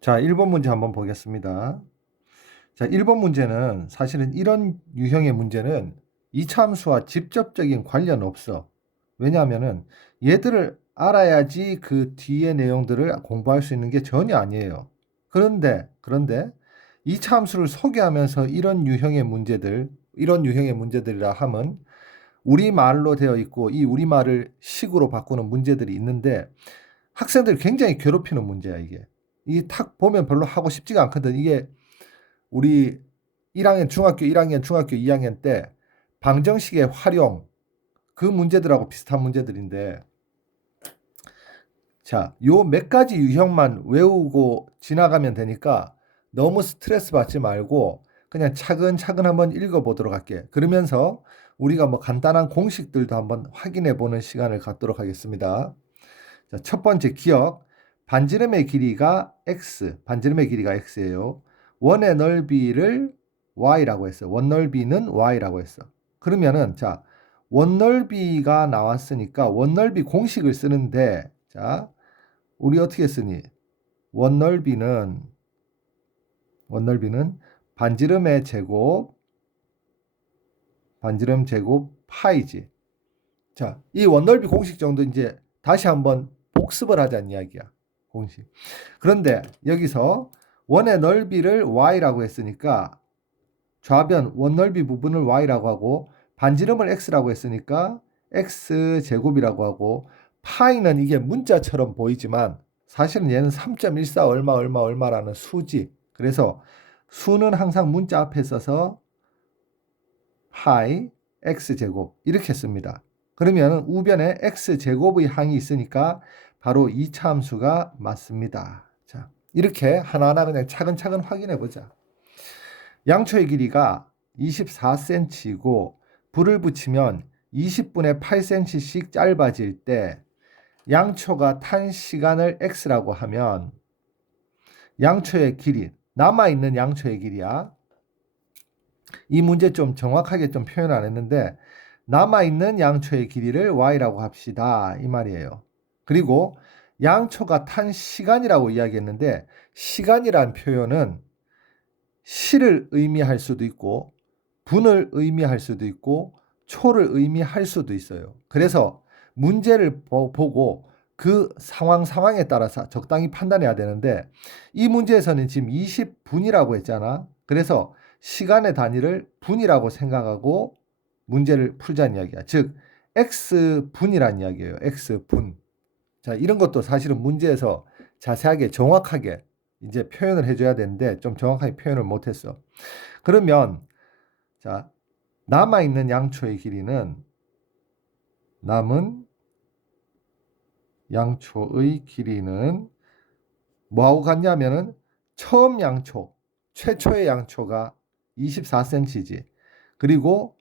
자, 1번 문제 한번 보겠습니다. 자, 1번 문제는 사실은 이런 유형의 문제는 이차함수와 직접적인 관련 없어. 왜냐하면은 얘들을 알아야지 그 뒤의 내용들을 공부할 수 있는 게 전혀 아니에요. 그런데 이차함수를 소개하면서 이런 유형의 문제들이라 함은 우리말로 되어 있고 이 우리말을 식으로 바꾸는 문제들이 있는데 학생들 굉장히 괴롭히는 문제야, 이게. 이게 탁 보면 별로 하고 싶지가 않거든. 이게 우리 1학년, 중학교 1학년, 중학교 2학년 때 방정식의 활용, 그 문제들하고 비슷한 문제들인데, 자, 요 몇 가지 유형만 외우고 지나가면 되니까 너무 스트레스 받지 말고 그냥 차근차근 한번 읽어보도록 할게. 그러면서 우리가 뭐 간단한 공식들도 한번 확인해 보는 시간을 갖도록 하겠습니다. 자, 첫 번째 기억. 반지름의 길이가 x, 반지름의 길이가 x예요. 원의 넓이를 y라고 했어. 원 넓이는 y라고 했어. 그러면은 자, 원 넓이가 나왔으니까 원 넓이 공식을 쓰는데, 자, 우리 어떻게 쓰니? 원 넓이는 반지름의 제곱, 반지름 제곱 파이지. 자, 이 원넓이 공식 정도 이제 다시 한번 복습을 하자는 이야기야. 공식. 그런데 여기서 원의 넓이를 y라고 했으니까 좌변 원넓이 부분을 y라고 하고 반지름을 x라고 했으니까 x 제곱이라고 하고 파이는 이게 문자처럼 보이지만 사실은 얘는 3.14 얼마라는 수지. 그래서 수는 항상 문자 앞에 써서 파이 x 제곱 이렇게 씁니다. 그러면 우변에 x 제곱의 항이 있으니까 바로 이차 함수가 맞습니다. 자, 이렇게 하나하나 그냥 차근차근 확인해 보자. 양초의 길이가 24cm이고 불을 붙이면 20분의 8cm씩 짧아질 때 양초가 탄 시간을 x라고 하면 양초의 길이, 남아있는 양초의 길이야. 이 문제 좀 정확하게 좀 표현 안 했는데 남아있는 양초의 길이를 y라고 합시다. 이 말이에요. 그리고 양초가 탄 시간이라고 이야기했는데 시간이란 표현은 시를 의미할 수도 있고 분을 의미할 수도 있고 초를 의미할 수도 있어요. 그래서 문제를 보고 그 상황에 따라서 적당히 판단해야 되는데 이 문제에서는 지금 20분이라고 했잖아. 그래서 시간의 단위를 분이라고 생각하고 문제를 풀자는 이야기야. 즉 x분이란 이야기예요. x분. 자, 이런 것도 사실은 문제에서 자세하게 정확하게 이제 표현을 해줘야 되는데 좀 정확하게 표현을 못했어. 그러면 자, 남아있는 양초의 길이는 남은 양초의 길이는 뭐하고 같냐면은 처음 양초, 최초의 양초가 24cm지. 그리고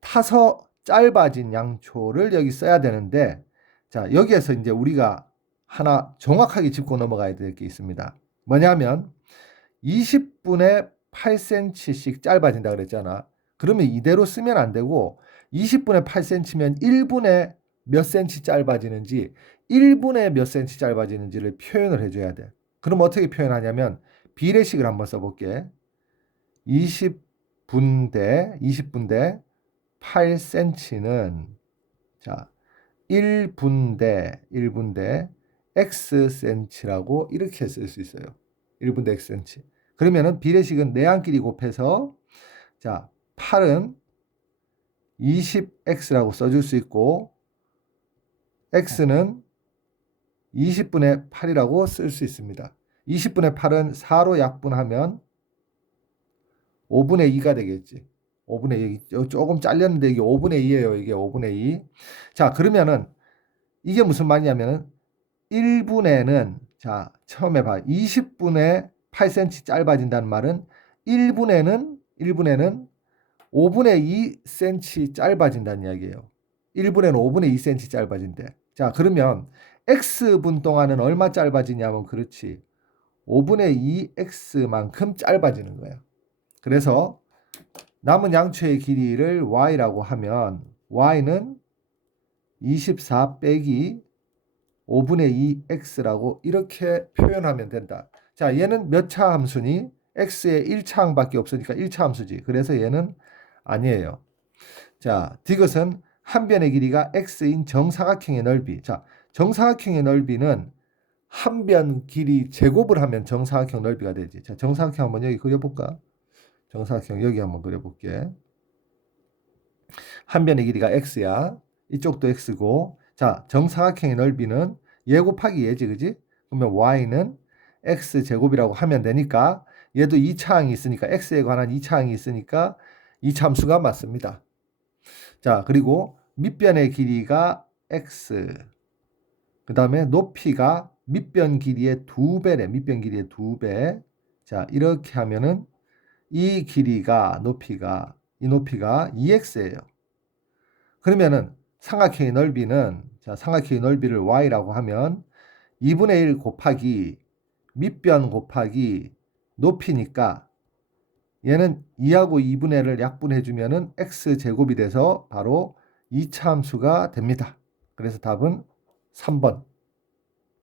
타서 짧아진 양초를 여기 써야 되는데 자, 여기에서 이제 우리가 하나 정확하게 짚고 넘어가야 될 게 있습니다. 뭐냐면 20분의 8cm씩 짧아진다 그랬잖아. 그러면 이대로 쓰면 안 되고 20분의 8cm면 1분의 몇 cm 짧아지는지 1분의 몇 cm 짧아지는지를 표현을 해줘야 돼. 그럼 어떻게 표현하냐면 비례식을 한번 써볼게. 20분대 8cm는 자 1분대 xcm라고 이렇게 쓸 수 있어요. 1분대 xcm. 그러면은 비례식은 내항끼리 곱해서 자 8은 20x라고 써줄 수 있고 x는 20분의 8이라고 쓸 수 있습니다. 20분의 8은 4로 약분하면 5분의 2가 되겠지. 5분의 2. 조금 잘렸는데 이게 5분의 2예요. 이게 5분의 2. 자, 그러면은 이게 무슨 말이냐면은 1분에는 자, 처음에 봐. 20분의 8cm 짧아진다는 말은 1분에는 5분의 2cm 짧아진다는 이야기예요. 1분에는 5분의 2cm 짧아진대. 자, 그러면 x분 동안은 얼마 짧아지냐면 그렇지. 5분의 2x만큼 짧아지는 거예요. 그래서 남은 양초의 길이를 y라고 하면 y는 24 빼기 5분의 2x라고 이렇게 표현하면 된다. 자, 얘는 몇 차 함수니? x의 1차 항밖에 없으니까 1차 함수지. 그래서 얘는 아니에요. 자, 디귿은 한 변의 길이가 x인 정사각형의 넓이. 자, 정사각형의 넓이는 한 변 길이 제곱을 하면 정사각형 넓이가 되지. 자, 정사각형 한번 여기 그려볼까? 정사각형 여기 한번 그려볼게. 한 변의 길이가 x야. 이쪽도 x고. 자, 정사각형의 넓이는 얘 곱하기 얘지, 그지? 그러면 y는 x제곱이라고 하면 되니까 얘도 2차항이 있으니까 x에 관한 2차항이 있으니까 이 참수가 맞습니다. 자, 그리고 밑변의 길이가 x. 그 다음에 높이가 밑변 길이의 2배래. 밑변 길이의 2배. 자, 이렇게 하면은 이 길이가 이 높이가 2x예요. 그러면은 삼각형의 넓이는 자, 삼각형의 넓이를 y라고 하면 2분의 1 곱하기 밑변 곱하기 높이니까 얘는 2하고 2분의 1을 약분해 주면은 x제곱이 돼서 바로 2차 함수가 됩니다. 그래서 답은 3번.